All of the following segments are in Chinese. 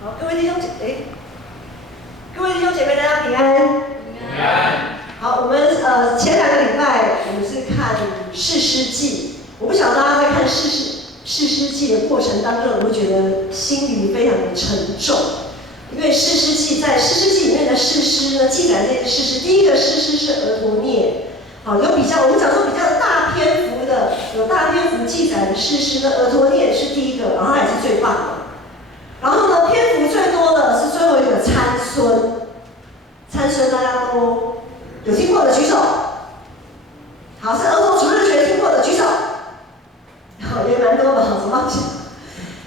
好，各位弟兄姐妹，大家平安。平安。好，我们前2个礼拜我们是看士师记，我不晓得大家在看士师记的过程当中，有没有觉得心里非常的沉重？因为士师记在士师记里面的士师呢，记载这些士师，第一个士师是俄陀聶，好，有比较，我们讲说比较大篇幅的，有大篇幅记载的士师呢，俄陀聶是第一个，然后他也是最棒的。然后呢，篇幅最多的是最后一个参孙，参孙大家都有听过的举手。好，是儿童主日学听过的举手。好，也蛮多的，好，怎么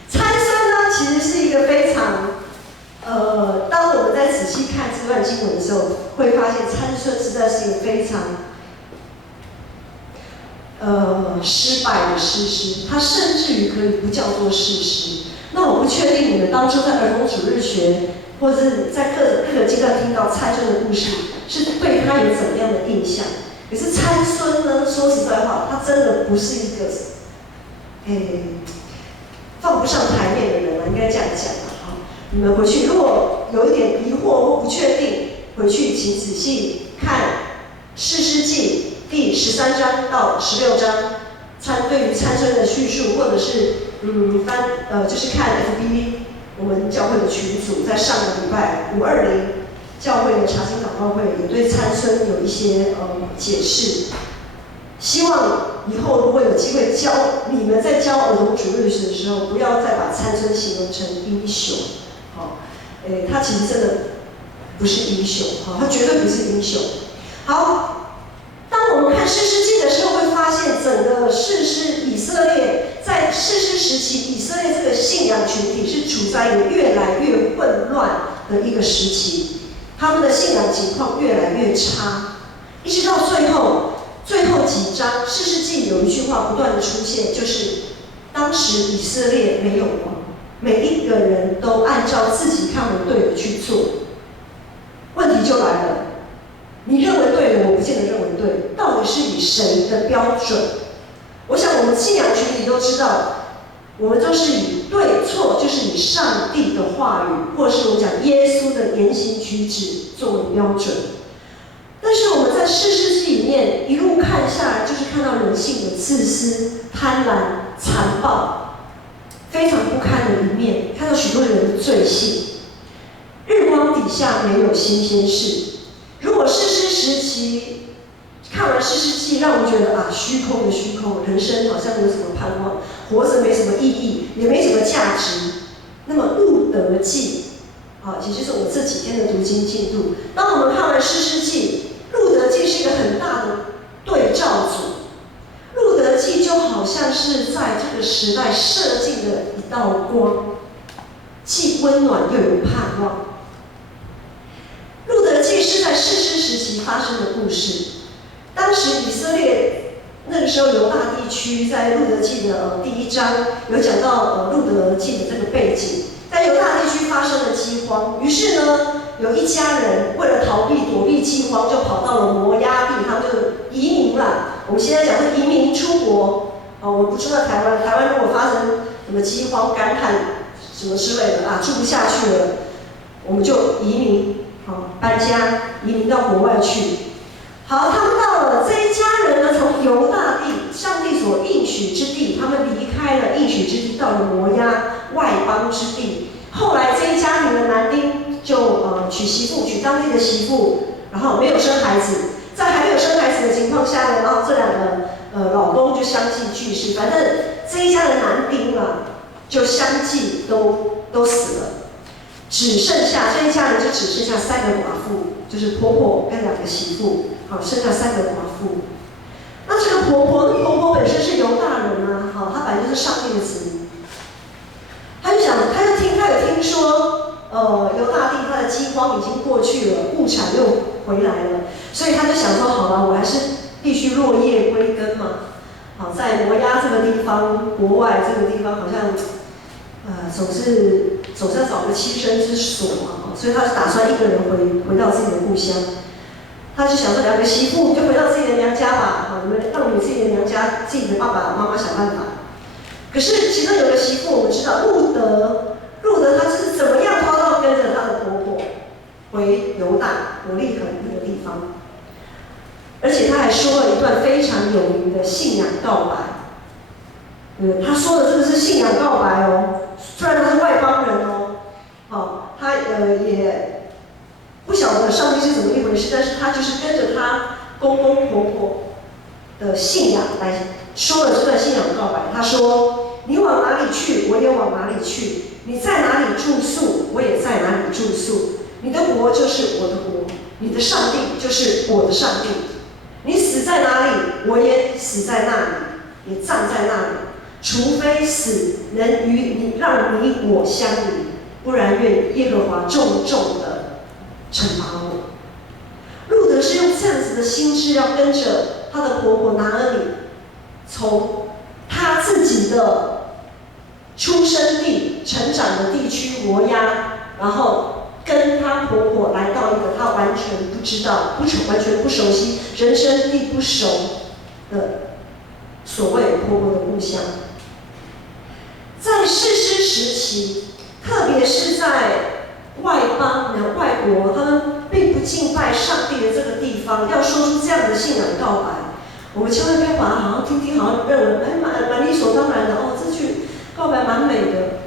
参孙呢，其实是一个非常，当我们在仔细看这段经文的时候，会发现参孙实在是一个非常，失败的士师，他甚至于可以不叫做士师。那我不确定你们当初在儿童主日学，或者是在各个阶段听到参孙的故事，是对他有怎么样的印象？可是参孙呢，说实在话，他真的不是一个，放不上台面的人啊，应该这样讲啊。好，你们回去如果有一点疑惑或不确定，回去请仔细看士师记第13章到16章，对于参孙的叙述，或者是就是看 FB 我们教会的群组，在上个礼拜520教会的查经祷告会也对参孙有一些解释。希望以后如果有机会教你们在教儿童主日学的时候，不要再把参孙形容成英雄。好，他其实真的不是英雄，好，他绝对不是英雄。好。当我们看士师记的时候，会发现整个士师以色列在士师时期，以色列这个信仰群体是处在一个越来越混乱的一个时期，他们的信仰情况越来越差，一直到最后几章，士师记有一句话不断的出现，就是当时以色列没有王，每一个人都按照自己看为对的去做，问题就来了。你认为对的，我不见得认为对，到底是以谁的标准？我想我们信仰群体都知道，我们都是以对错，就是以上帝的话语，或是我们讲耶稣的言行举止作为标准。但是我们在士师记里面一路看下来，就是看到人性的自私、贪婪、残暴，非常不堪的一面，看到许多人的罪性。日光底下没有新鲜事。如果士师时期看完士师记，让我们觉得虚空的虚空，人生好像没有什么盼望，活着没什么意义，也没什么价值。那么路得记，也就是我这几天的读经进度。当我们看完士师记，路得记是一个很大的对照组。路得记就好像是在这个时代射进的一道光，既温暖又有盼望。路得记是在士师时期发生的故事。当时以色列那个时候犹大地区，在路得记的第1章有讲到路得记的这个背景，在犹大地区发生了饥荒，于是呢，有一家人为了躲避饥荒，就跑到了摩押地，他们就移民了。我们现在讲是移民出国，我不住在台湾，台湾如果发生什么饥荒、干旱什么之类的住不下去了，我们就移民。搬家移民到国外去。好，他们到了这一家人呢，从犹大地，上帝所应许之地，他们离开了应许之地，到了摩押外邦之地。后来这一家庭的男丁就娶媳妇，娶当地的媳妇，然后没有生孩子。在还没有生孩子的情况下呢，然后这两个老公就相继去世，反正这一家的男丁就相继都死了。只剩下这一家人就只剩下3个寡妇，就是婆婆跟2个媳妇，剩下3个寡妇。那这个婆婆本身是犹大人她本来就是上帝的子民。他有听说，犹大地它的饥荒已经过去了，物产又回来了，所以他就想说，好了，我还是必须落叶归根嘛。好，在摩押这个地方，国外这个地方好像。总是要找个栖身之所嘛，所以他就打算一个人回到自己的故乡。他就想说2个媳妇就回到自己的娘家吧，让你们自己的娘家、自己的爸爸妈妈想办法。可是其中有个媳妇，我们知道路得他是怎么样伯利恒那个地方。而且他还说了一段非常有名的信仰告白。他说的这个是信仰告白哦，虽然他是外邦人哦，他也不晓得上帝是怎么一回事，但是他就是跟着他公公婆婆的信仰来说了这段信仰告白。他说：“你往哪里去，我也往哪里去；你在哪里住宿，我也在哪里住宿。你的国就是我的国，你的上帝就是我的上帝。你死在哪里，我也死在那里，也葬在那里。除非死能与你让你我相离，不然愿耶和华重重的惩罚我。”路德是用这样子的心志，要跟着她的婆婆拿俄米，从她自己的出生地、成长的地区摩押，然后跟她婆婆来到一个她完全不知道、完全不熟悉、人生地不熟的所谓婆婆的故乡。在士师时期，特别是在外邦的外国，他们并不敬拜上帝的这个地方，要说出这样的信仰告白，我们千万不要把它好像听，好像认为蛮理所当然的哦，这句告白蛮美的，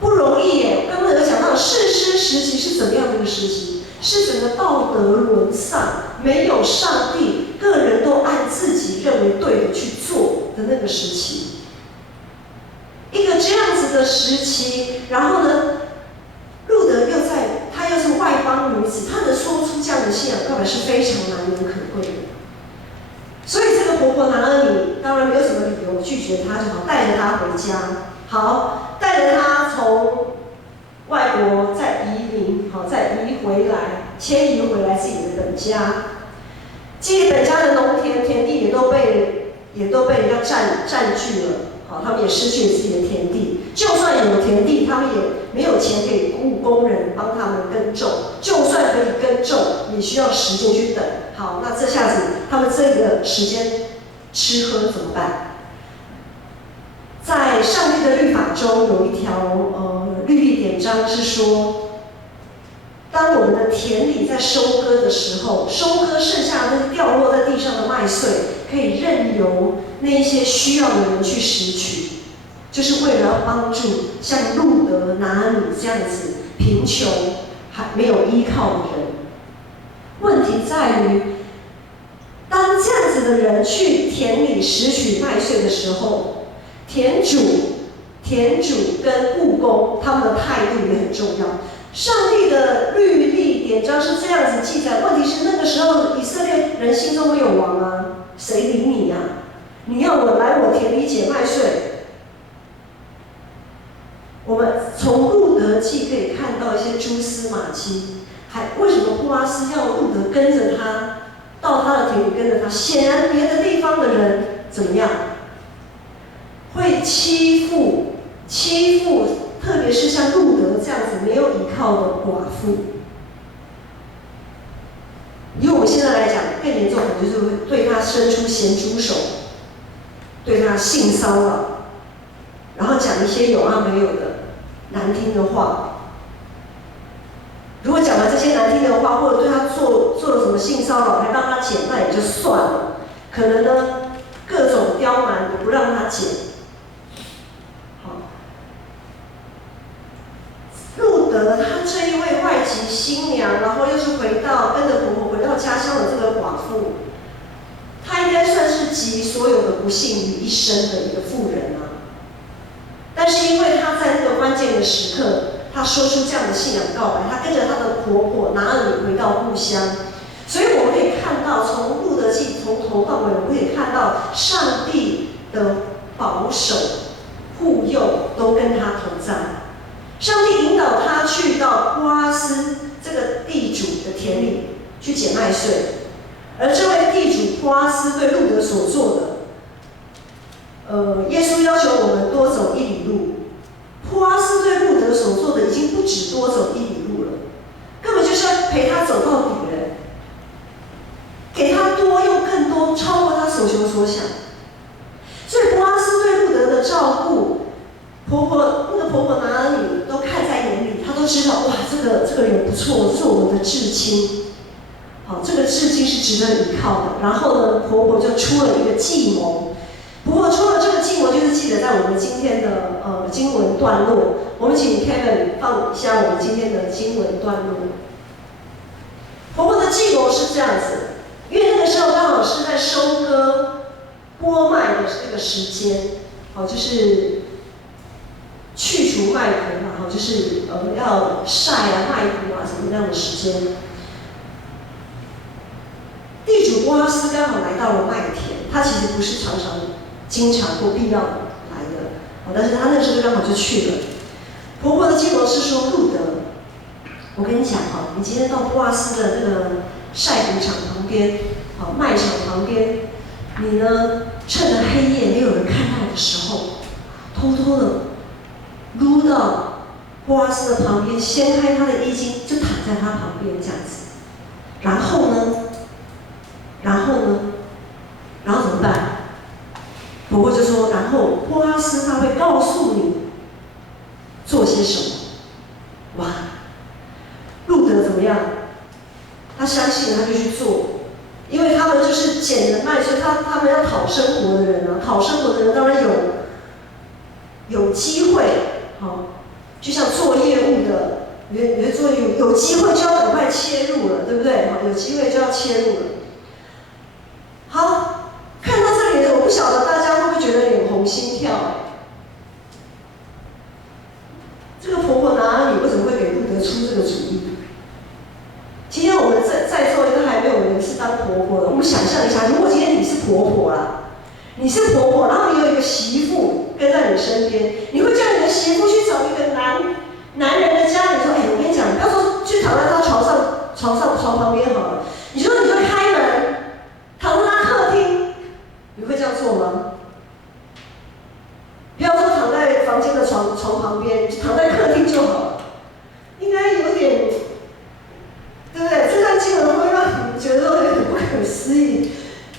不容易耶。刚刚有讲到士师时期是怎么样的一个时期？是整个道德沦丧，没有上帝，个人都按自己认为对的去做的那个时期。一个这样子的时期，然后呢，路德她又是外邦女子，她能说出这样的信仰告白是非常难能可贵的。所以这个婆婆拿俄米当然没有什么理由拒绝她，就好带着她回家，好带着她从外国再移民，好再迁移回来自己的本家。自己本家的农田地也都被人家占据了。好，他们也失去了自己的田地，就算有田地，他们也没有钱可以雇工人帮他们耕种，就算可以耕种，也需要时间去等。好，那这下子他们这个时间吃喝怎么办？在上帝的律法中有一条律例典章是说，当我们的田里在收割的时候，收割剩下那掉落在地上的麦穗，可以任由那一些需要的人去拾取，就是为了要帮助像路德、拿俄米这样子贫穷还没有依靠的人。问题在于，当这样子的人去田里拾取麦穗的时候，田主跟雇工他们的态度也很重要。上帝的律例典章是这样子记载，问题是那个时候以色列人心中没有王啊，谁理你呀？你要我来我田里捡麦穗？我们从路德记可以看到一些蛛丝马迹，为什么波阿斯要路德跟着他到他的田里跟着他？显然别的地方的人怎么样？会欺负，特别是像路德这样子没有依靠的寡妇。以我们现在来讲，更严重的就是会对他伸出咸猪手，对他性骚扰，然后讲一些有没有的难听的话。如果讲了这些难听的话，或者对他做了什么性骚扰，还让他剪，那也就算了。可能呢，各种刁难也不让他剪。路德他这一位外籍新娘，然后又是跟着婆婆回到家乡的这个寡妇，她应该算是集所有的不幸于一身的一个妇人啊。但是因为她在那个关键的时刻，她说出这样的信仰告白，她跟着她的婆婆拿俄米回到故乡，所以我们可以看到，从路德记从头到尾，我们可以看到上帝的保守、护佑都跟她同在。上帝引导他去到波阿斯这个地主的田里去捡麦穗，而这位地主波阿斯对路德所做的，耶稣要求我们多走1里路，波阿斯对路德所做的已经不止多走1里路了，根本就是要陪他走到底了，给他多又更多，超过他所求所想。所以波阿斯对路德的照顾，那个婆婆拿俄米都看在眼里，她都知道，哇，这个人不错，这是我们的至亲。好，这个至今是值得依靠的。然后呢，婆婆就出了一个计谋。不过出了这个计谋，就是记得在我们今天的经文段落。我们请 Kevin 放一下我们今天的经文段落。婆婆的计谋是这样子，因为那个时候刚好是在收割播麦的这个时间，好，就是去除麦壳嘛，好，就是要晒啊麦谷啊什么那样的时间。地主波阿斯刚好来到了麦田，他其实不是经常或必要来的，但是他那时候刚好就去了。婆婆的计谋是说，路德，我跟你讲哈，你今天到波阿斯的那个晒谷场旁边，好，麦场旁边，你呢趁着黑夜没有人看到的时候，偷偷的撸到波阿斯的旁边，掀开他的衣襟，就躺在他旁边这样子。然后呢？然后怎么办？婆婆就说，然后波阿斯他会告诉你做些什么。哇，路德怎么样？他相信他就去做，因为他们就是捡人脉，所以他们要讨生活的人啊，讨生活的人当然有机会，好，就像做业务的，有机会就要赶快切入了，对不对？好，有机会就要切入了。好，看到这里，我不晓得大家会不会觉得脸红心跳？这个婆婆哪里为什么会给路德出这个主意？今天我们在座应该还没有人是当婆婆的，我们想象一下，如果今天你是婆婆啦，你是婆婆，然后你有一个媳妇跟在你身边，你会叫你的媳妇去找一个男人的家里说，我跟你讲，不要说去躺在他床旁边好了，你就开门。躺在他客厅，你会这样做吗？不要说躺在房间的床旁边，躺在客厅就好了。应该有点，对不对？这段经文会让你觉得有点不可思议。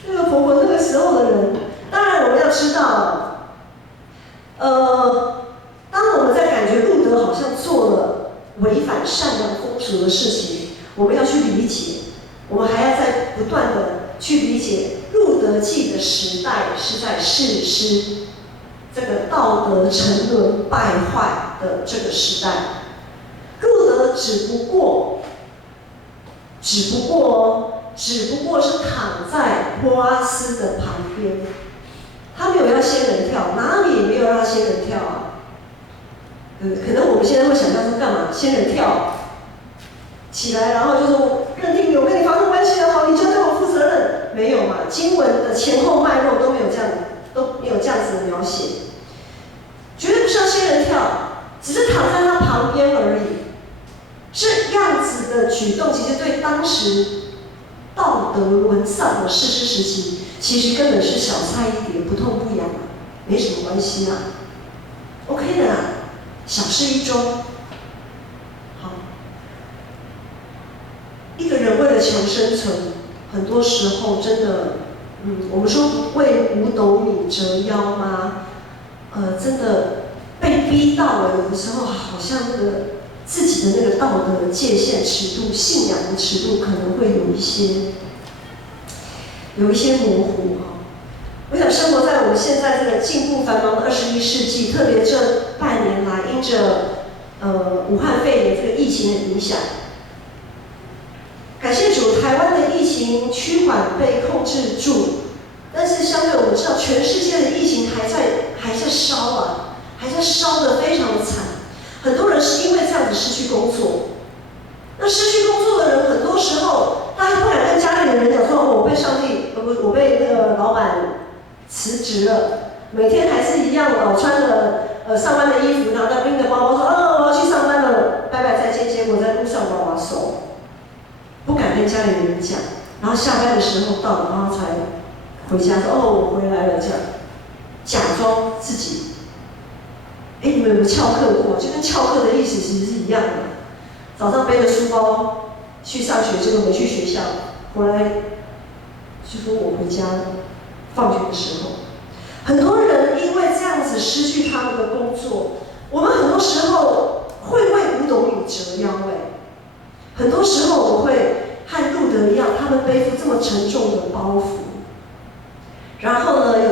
那个婆婆那个时候的人，当然我们要知道，当我们在感觉路德好像做了违反善良风俗的事情，我们要去理解，我们还要再不断的去理解路德记的时代是在士师这个道德沉沦败坏的这个时代。路德只不过是躺在波阿斯的旁边，他没有要仙人跳，哪里也没有让仙人跳啊。可能我们现在会想象说干嘛？仙人跳起来，然后就说认定我跟你发生关系的好，你就要对我负责任。没有嘛？经文的前后脉络都没有这样子的描写，绝对不是要仙人跳，只是躺在他旁边而已。这样子的举动，其实对当时道德沦丧的士师时期，其实根本是小菜一碟，不痛不痒，没什么关系啦 ，OK 的啦，小事一桩。好，一个人为了求生存，很多时候真的，我们说为五斗米折腰吗？真的被逼到了，有的时候好像那个自己的那个道德的界限尺度、信仰的尺度，可能会有一些模糊哈。我想生活在我们现在这个进步繁忙的21世纪，特别这半年来，因着武汉肺炎这个疫情的影响，感谢主，台湾的疫情趋缓被控制住，但是相对我们知道，全世界的疫情还在烧啊，还在烧得非常的惨。很多人是因为这样子失去工作，那失去工作的人，很多时候他还不敢跟家里的人讲说，我被那个老板辞职了，每天还是一样的，穿着上班的衣服，拿着拎着包包说，我要去上班了，拜拜再见，结果在路上把我手。不敢跟家里人讲，然后下班的时候到了，然后才回家说：“我回来了。”这样假装自己。你们有没有翘课过？就跟翘课的意思其实是一样的。早上背着书包去上学，结果没去学校，回来就说我回家了。放学的时候，很多人因为这样子失去他们的工作。我们很多时候会为五斗米折腰很多时候我们会和路德一样，他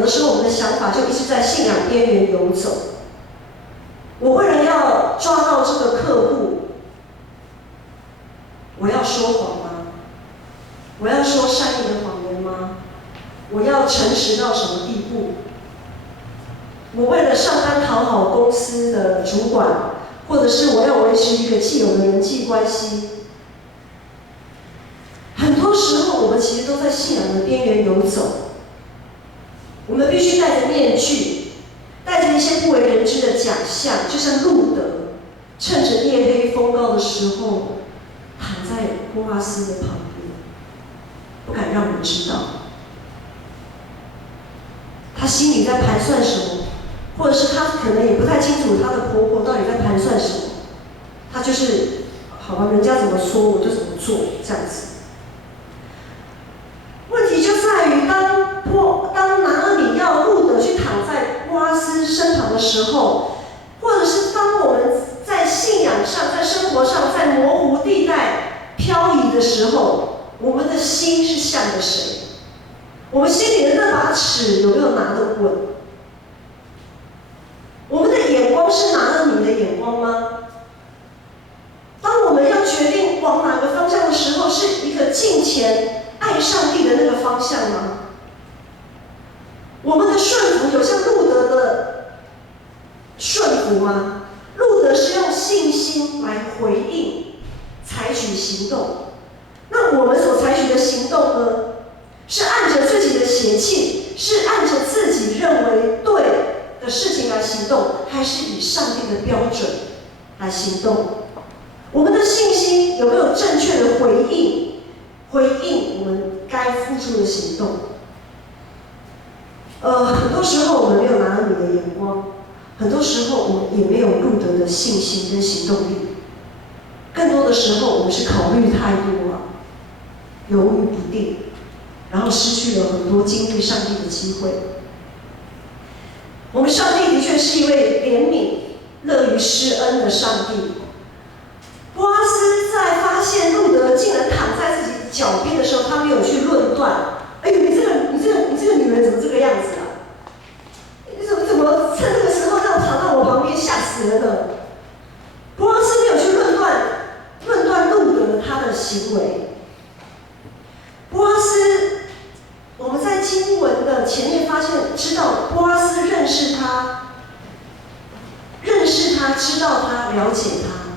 时候我们的想法就一直在信仰边缘游走。我为了要抓到这个客户，我要说谎吗？我要说善意的谎言吗？我要诚实到什么地步？我为了上班讨好公司的主管，或者是我要维持一个既有的人际关系，很多时候我们其实都在信仰的边缘游走。我们必须戴着面具，带着一些不为人知的假象，就像路德，趁着夜黑风高的时候，躺在波阿斯的旁边，不敢让人知道。他心里在盘算什么，或者是他可能也不太清楚他的婆婆到底在盘算什么。他就是好吧，人家怎么说我就怎么做，这样子。问题就在于当拿俄米要路德去躺在波阿斯身旁的时候，或者是当我们在信仰上、在生活上、在模糊地带漂移的时候，我们的心是向着谁？我们心里的那把尺有没有拿得稳？我们的眼光是拿俄米的眼光吗？当我们要决定往哪个方向的时候，是一个敬虔、爱上帝的那个方向吗？我们的顺服有像路德的顺服吗？路德是用信心来回应，采取行动。那我们所采取的行动呢？是按着自己的邪气，是按着自己认为对的事情来行动，还是以上帝的标准来行动？我们的信心有没有正确的回应我们该付出的行动？很多时候我们没有拿俄米的眼光，很多时候我们也没有路德的信心跟行动力，更多的时候我们是考虑太多了，犹豫不定，然后失去了很多经历上帝的机会。我们上帝的确是一位怜悯、乐于施恩的上帝。波阿斯在发现路德竟然躺在自己脚边的时候，他没有去论断。哎呦，你这个女人怎么这个样子啊？你怎么趁这个时候让躺到我旁边，吓死人了？波阿斯没有去论断路德他的行为。波阿斯，我们在经文的前面发现，知道波阿斯认识他，知道他，了解他。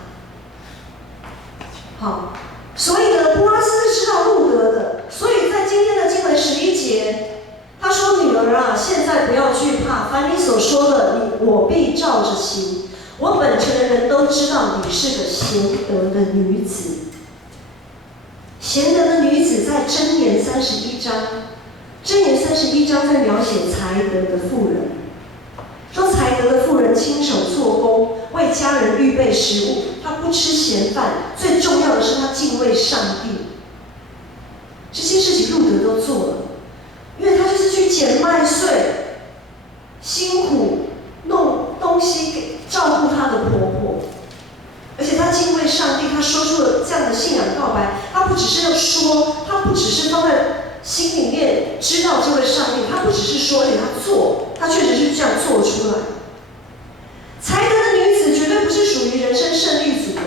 好，所以呢，波阿斯是知道路德的，所以在今天的经文11节，他说：“女儿啊，现在不要惧怕，凡你所说的，我必照着行。我本城的人都知道你是个贤德的女子。”贤德的女子在箴言31章，箴言31章在描写才德的妇人，说才德的妇人亲手做工，为家人预备食物，她不吃闲饭，最重要的是她敬畏上帝。这些事情路德都做了，因为她就是去捡麦穗，辛苦弄东西给照顾她的婆婆，而且她敬畏上帝，她说出了这样的信仰告白。她不只是要说，她不只是放在心里面知道这位上帝，她不只是说，而且她做，她确实是这样做出来。才德的女子绝对不是属于人生胜利组的，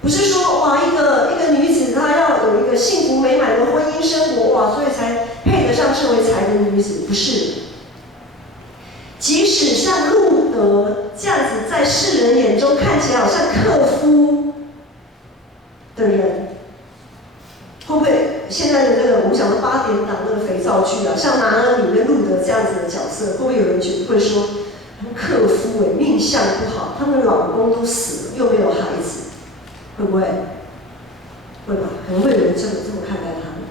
不是说哇一个女子她要有一个幸福美满的婚姻生活哇，所以才配得上称为才德的女子，不是。即使像路德这样子在世人眼中看起来好像克夫的人，会不会现在的那个我们讲的8点档那个肥皂剧啊，像拿俄米跟路德这样子的角色，会不会有人会说他们克夫命相不好，他们的老公都死了，又没有孩子，会不会？会吧？可能会有人这么看待他们。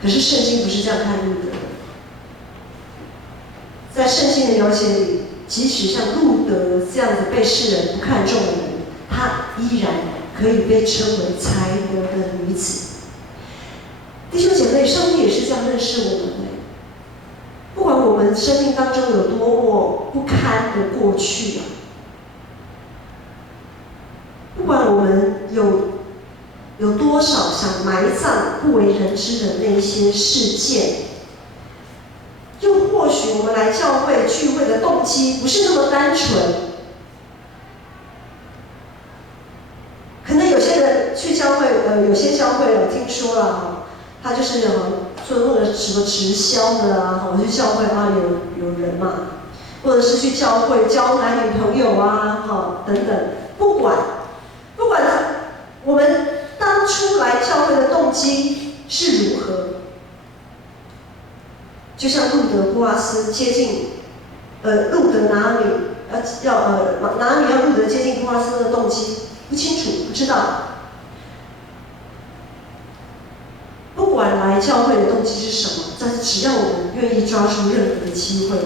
可是圣经不是这样看路德的，在圣经的描写里，即使像路德这样子被世人不看重的人，他依然可以被称为才德的女子。弟兄姐妹，上帝也是这样认识我们的。不管我们生命当中有多么不堪的过去不管我们有多少想埋葬不为人知的那一些事件，许我们来教会聚会的动机不是那么单纯。可能有些人去教会，有些教会我听说了，他就是做那个什么直销的啊，去教会啊有人嘛，或者是去教会交男女朋友啊，等等，不管我们当初来教会的动机是如何，就像路德波阿斯接近，路德拿米拿米要路德接近波阿斯的动机不清楚，不知道。不管来教会的动机是什么，但是只要我们愿意抓住任何的机会，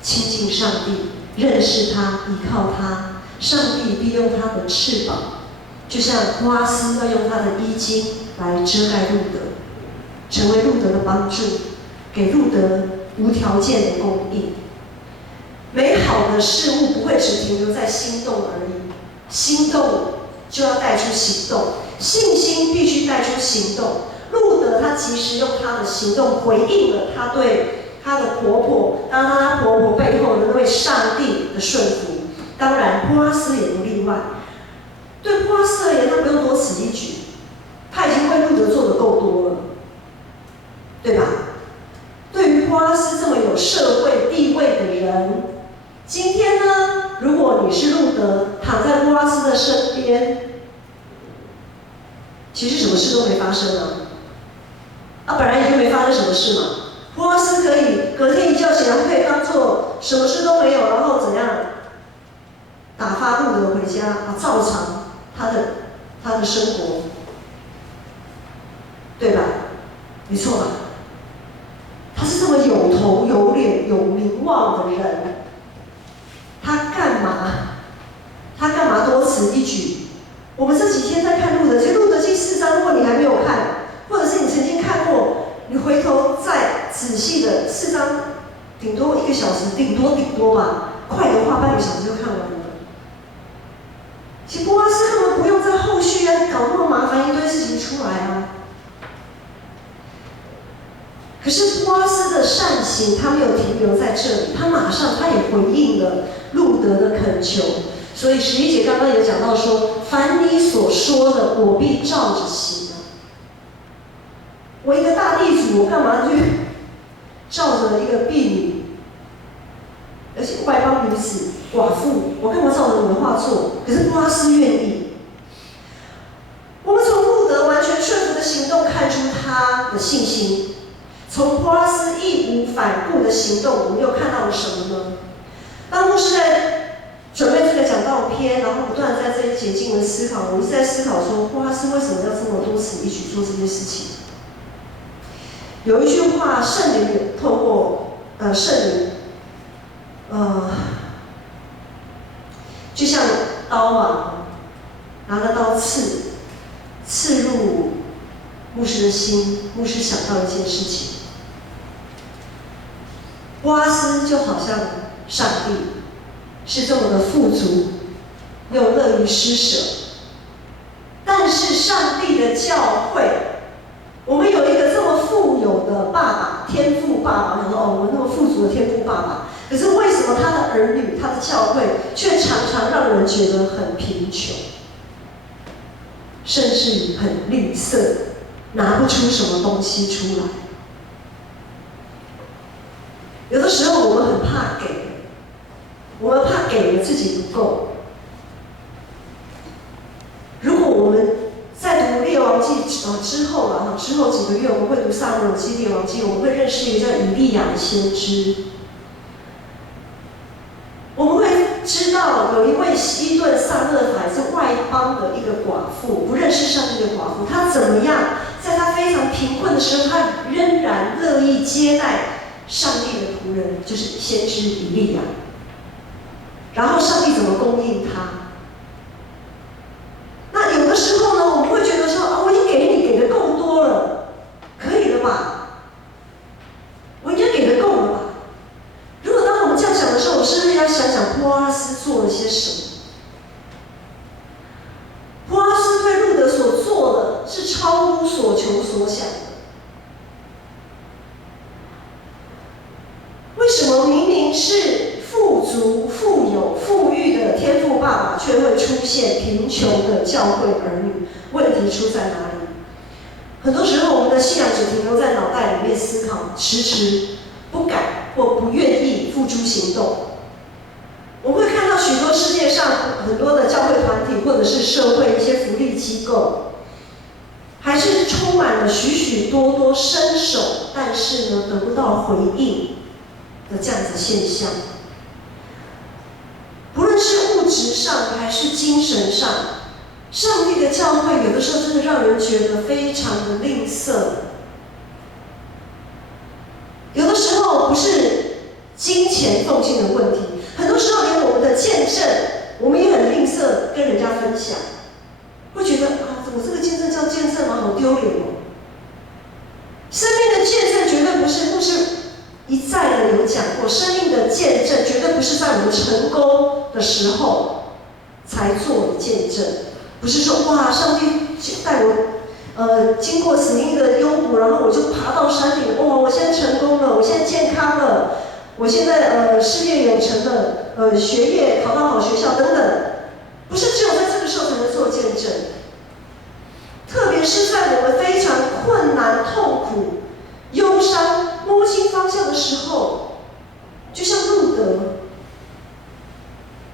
亲近上帝，认识他，依靠他，上帝必用他的翅膀，就像波阿斯要用他的衣襟来遮盖路德，成为路德的帮助，给路德无条件的供应。美好的事物不会只停留在心动而已，心动就要带出行动，信心必须带出行动。路德他其实用他的行动回应了他对他的婆婆，当他婆婆背后的那位上帝的顺服。当然，波阿斯也不例外。对波阿斯而言，他不用多此一举，他已经为路德做得够多了，对吧？对于波阿斯这么有社会地位的人，今天呢，如果你是路德，躺在波阿斯的身边，其实什么事都没发生啊。本来也就没发生什么事嘛。波阿斯可以隔天一觉醒来，可以当做什么事都没有，然后怎样打发路德回家照常他的生活，对吧？没错吧？他是这么有头有脸有名望的人，他干嘛多此一举？我们这几天在看路德，其实路德记4章，如果你还没有看，或者是你曾经看过，你回头再仔细的4章，顶多1个小时，顶多吧，快的话半个小时就看完了。其实波阿斯根本不用在后续搞那么麻烦一堆事情出来啊。可是波阿斯的善行，他没有停留在这里，他也回应了路德的恳求。所以11节刚刚有讲到说，凡你所说的，我必照着行。我一个大地主，我干嘛去照着一个婢女，而且外邦女子、寡妇，我干嘛照着你的话做？可是波阿斯愿意。我们从路德完全顺服的行动看出他的信心，从波阿斯义无反顾的行动，我们又看到了什么呢？当牧师在准备这个讲道篇，然后不断在这一节经文思考，我一直在思考说，波阿斯为什么要这么多此一举做这件事情？有一句话，圣灵透过圣灵，就像刀拿着刀刺入牧师的心，牧师想到一件事情。波阿斯就好像上帝是这么的富足，又乐于施舍，但是上帝的教会，我们有一个这么富有的爸爸，天父爸爸，想说我们那么富足的天父爸爸，可是为什么他的儿女，他的教会却常常让人觉得很贫穷，甚至很吝啬，拿不出什么东西出来？有的时候我们很怕给，我们怕给了自己不够。如果我们在读《列王记》之后几个月，我们会读《撒母耳记》《列王记》，我们会认识一个叫以利亚的先知。我们会知道有一位西顿撒勒法是外邦的一个寡妇，不认识上帝的寡妇，她怎么样？在她非常贫困的时候，她仍然乐意接待上帝的仆人，就是先知以利亚。然后上帝怎么供应他？那有的时候呢，我们会觉得说我已经给你给的够多了，可以了吧？我应该给的够了吧？如果当我们这样想的时候，我是不是要想想波阿斯做了些什么？波阿斯对路德所做的是超乎所求所想的。为什却会出现贫穷的教会儿女。问题出在哪里？很多时候，我们的信仰只停留在脑袋里面思考，迟迟不敢或不愿意付诸行动。我们会看到许多世界上很多的教会团体，或者是社会一些福利机构，还是充满了许许多多伸手，但是呢得不到回应的这样子现象。不论是物质上还是精神上，上帝的教会有的时候真的让人觉得非常的吝啬。有的时候不是金钱奉献的问题，很多时候连我们的见证，我们也很吝啬跟人家分享，会觉得啊，怎么这个见证叫见证吗？好丢脸哦！生命的见证绝对不是，牧师一再的有讲过，生命的见证绝对不是在我们成功的时候才做的见证，不是说哇，上帝带我经过死荫的幽谷，然后我就爬到山顶，哇，我现在成功了，我现在健康了，我现在事业有成了，学业考到好学校等等，不是只有在这个时候才能做见证。特别是在我们非常困难、痛苦、忧伤、摸不清方向的时候，就像路德，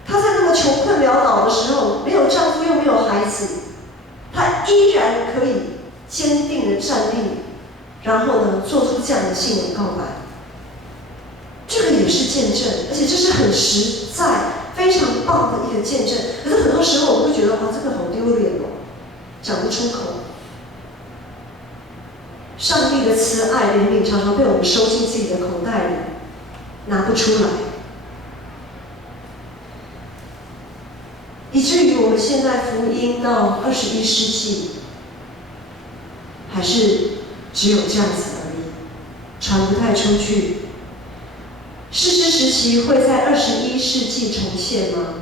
她在那么穷困潦倒的时候，没有丈夫又没有孩子，她依然可以坚定的站立，然后呢，做出这样的信仰告白。这个也是见证，而且这是很实在、非常棒的一个见证。可是很多时候我们会觉得，哇，这个好丢脸哦，讲不出口。上帝的慈爱、怜悯常常被我们收进自己的口袋里，拿不出来，以至于我们现在福音到21世纪，还是只有这样子而已，传不太出去。士师时期会在21世纪重现吗？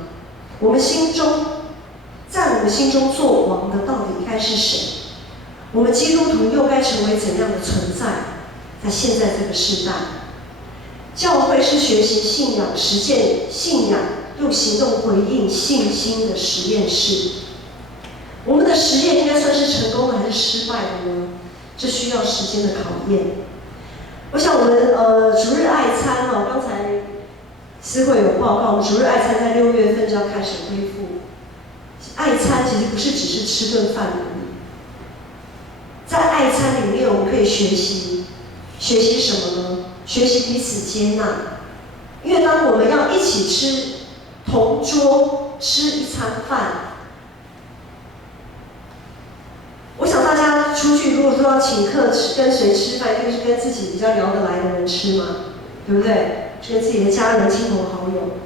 我们心中，在我们心中做王的到底该是谁？我们基督徒又该成为怎样的存在？在现在这个时代，教会是学习信仰、实践信仰、用行动回应信心的实验室。我们的实验应该算是成功的还是失败的呢？这需要时间的考验。我想我们主日爱餐哦，刚才司会有报告，我们主日爱餐在6月份就要开始恢复。爱餐其实不是只是吃顿饭而已，在爱餐里面我们可以学习什么呢？学习彼此接纳。因为当我们要一起吃同桌吃一餐饭，我想大家出去如果说要请客吃，跟谁吃饭，一定是跟自己比较聊得来的人吃嘛，对不对？跟自己的家人、亲朋好友。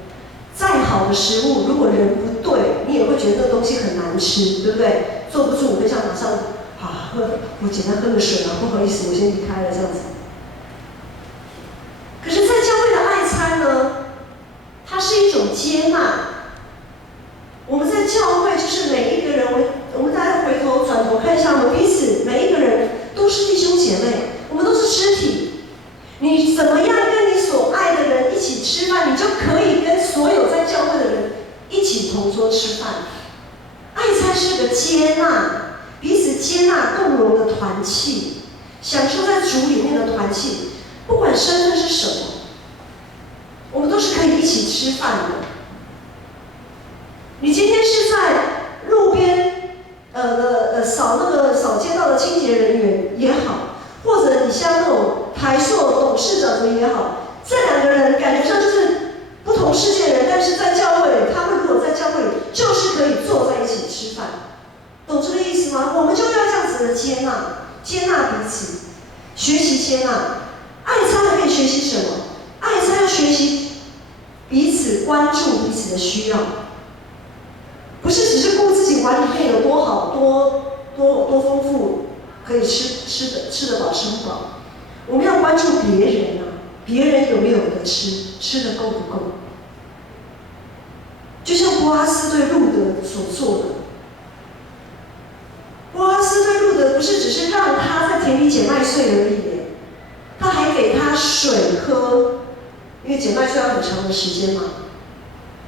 再好的食物，如果人不对，你也会觉得那东西很难吃，对不对？坐不住，我就想马上我简单喝个水啊，不好意思，我先离开了这样子。可是，在教会的爱餐呢，它是一种接纳。我们在教会就是每一个人，我们大家回头转头看一下，我们彼此每一个人都是弟兄姐妹，我们都是肢体。你怎么样跟你所爱的人一起吃饭，你就可以跟所有在教会的人一起同桌吃饭。爱餐是个接纳，彼此接纳共荣的团契，享受在主里面的团契，不管身份是什么，我们都是可以一起吃饭的。你今天是在路边扫街道的清洁人员也好，或者你像那种台塑董事长也好，这两个人感觉上就是不同世界的人，但是在教会里，他们如果在教会里，就是可以坐在一起吃饭，懂这个意思吗？我们就要这样子的接纳彼此，学习接纳。爱餐还可以学习什么？爱餐要学习彼此关注彼此的需要，不是只是顾自己碗里面有多好、多丰富，可以吃得饱、吃不饱。我们要关注别人啊，别人有没有得吃，吃得够不够？就像波阿斯对路德所做的，波阿斯对路德不是只是让他在田里捡麦穗而已，他还给他水喝，因为捡麦穗要很长的时间嘛。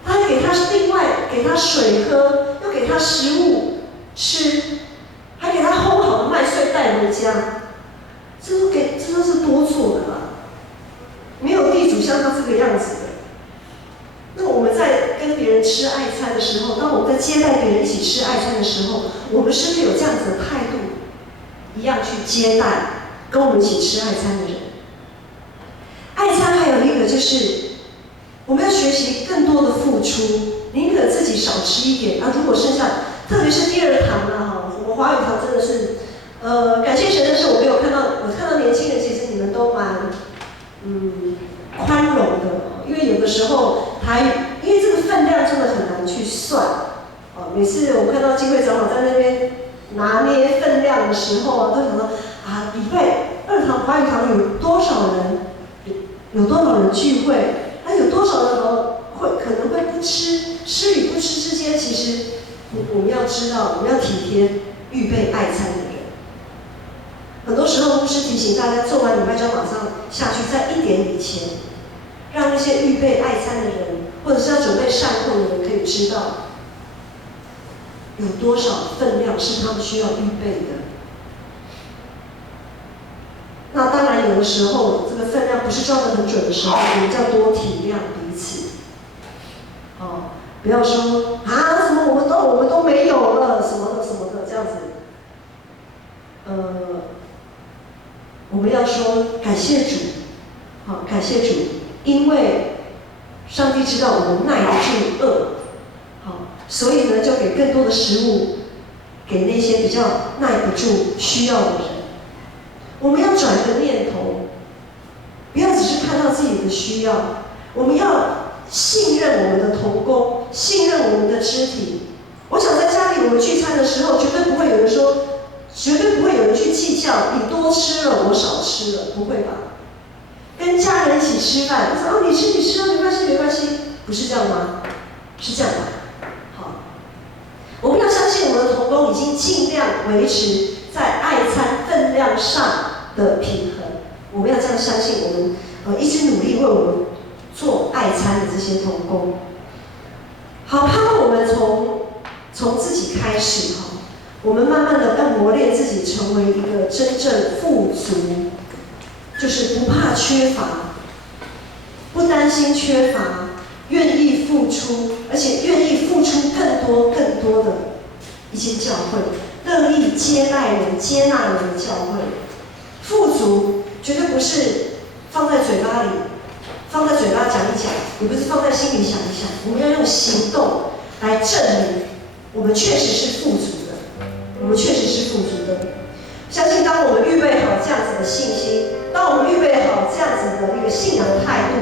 他还给他另外给他水喝，又给他食物吃，还给他烘好的麦穗带回家，这都是多做的啦。没有地主像他这个样子的。那我们在跟别人吃爱餐的时候，当我们在接待别人一起吃爱餐的时候，我们是不是有这样子的态度，一样去接待跟我们一起吃爱餐的人？爱餐还有一个就是，我们要学习更多的付出，宁可自己少吃一点啊。如果剩下，特别是第二堂啊，哈，我们华语堂真的是，感谢神的是我没有看到，我看到年轻人其实你们都蛮，宽容的，因为有的时候因为这个分量真的很难去算，每次我看到机会长老在那边拿捏分量的时候啊，都想说啊，礼拜二堂华语堂有多少人？有多少人聚会？还有多少人可能会不吃？吃与不吃之间，其实我们要知道，我们要体贴预备爱餐的人。很多时候，牧师提醒大家，做完礼拜就要马上下去，在1点以前，让那些预备爱餐的人，或者是要准备善后的人，可以知道有多少分量是他们需要预备的。那当然，有的时候这个分量不是抓得很准的时候，我们要多体谅彼此。不要说啊什么我们都没有了什么的这样子。我们要说感谢主，感谢主，因为上帝知道我们耐得住饿，所以呢就给更多的食物给那些比较耐不住需要的人。我们要转个念头，不要只是看到自己的需要，我们要信任我们的同工，信任我们的肢体。我想在家里我们聚餐的时候，绝对不会有人去计较你多吃了我少吃了，不会吧？跟家人一起吃饭，说你吃没关系，不是这样吗？是这样吧？好，我们要相信我们的同工已经尽量维持在爱餐分量上的平衡，我们要这样相信我们一直努力为我们做爱餐的这些同工。好，盼望我们从自己开始哈，我们慢慢的要磨练自己，成为一个真正富足，就是不怕缺乏，不担心缺乏，愿意付出，而且愿意付出更多的一些教会，乐意接纳人的教会。富足绝对不是放在嘴巴讲一讲，也不是放在心里想一想，我们要用行动来证明我们确实是富足的。相信当我们预备好这样子的信心，当我们预备好这样子的一个信仰态度，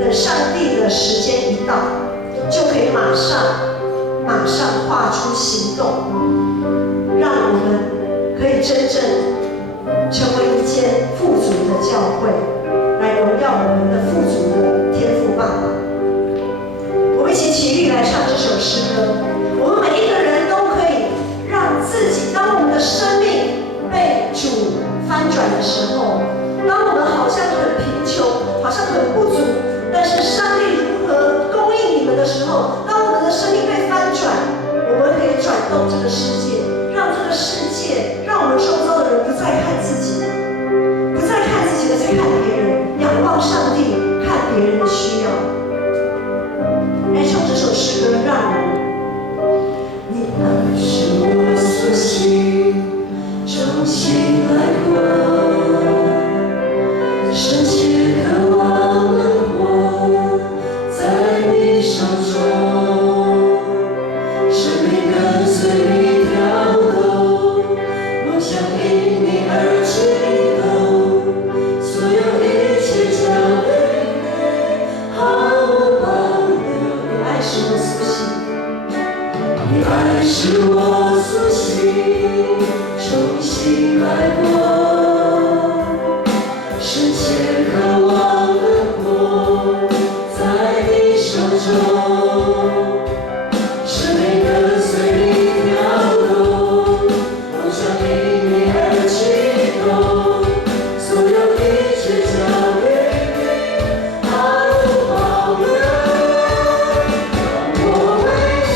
等上帝的时间一到，就可以马上画出行动，让我们可以真正成为一间富足的教会，来荣耀我们的富足的天父爸爸。我们一起起立来唱这首诗歌。我们每一个人都可以让自己，当我们的生命被主翻转的时候，当我们好像很贫穷，好像很不足，但是上帝如何供应你们的时候，当我们的生命被翻转，我们可以转动这个世界，让这个世界，让我们周遭的人不再看自己，而是看别人，仰望上帝，看别人的需要。来唱这首诗歌，让我你爱是我所喜，重新来过，深切渴望能活在你手中，生命跟随你跳动，梦想因你而激动，所有一切交给你，毫无保留。你爱是我所喜，你爱是我所喜，重新来过，深切渴望能活在你手中，生命跟随你跳动，梦想因你而激动，所有一切交给你，毫无保留。让我为你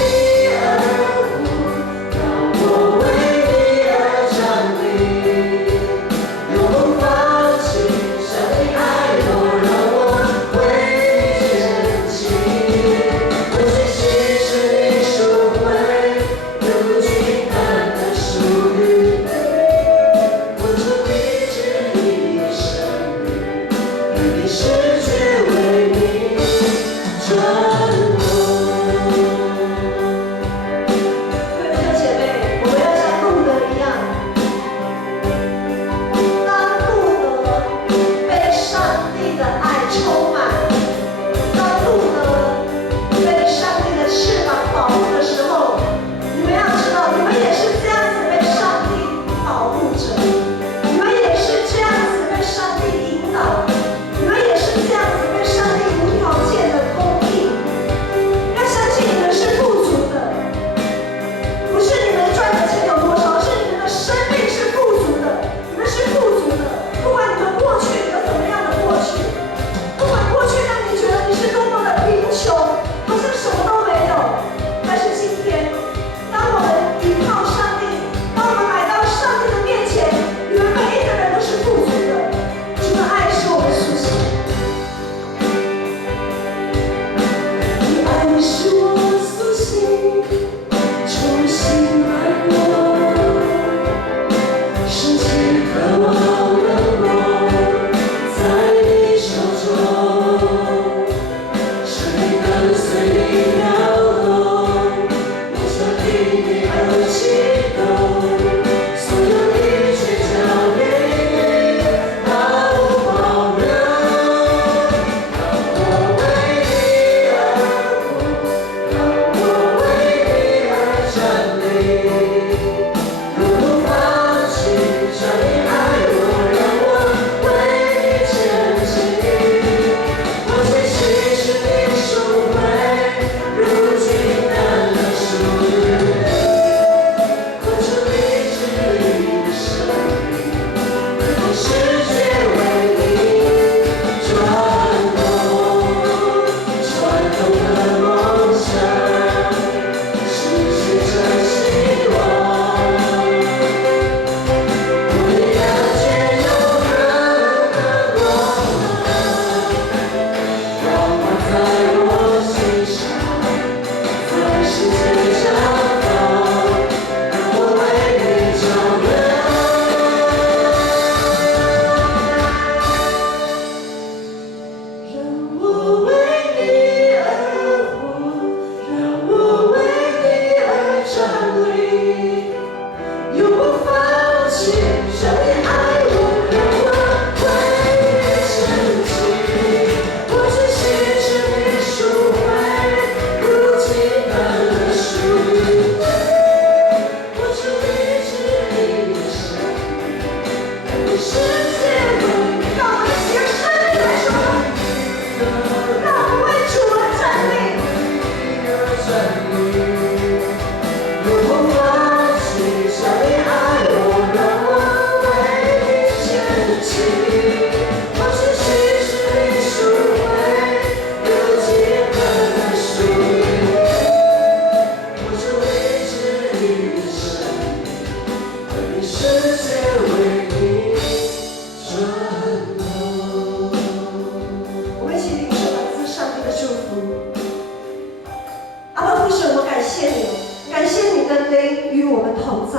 阿爸父神，我感谢你，感谢你的灵与我们同在，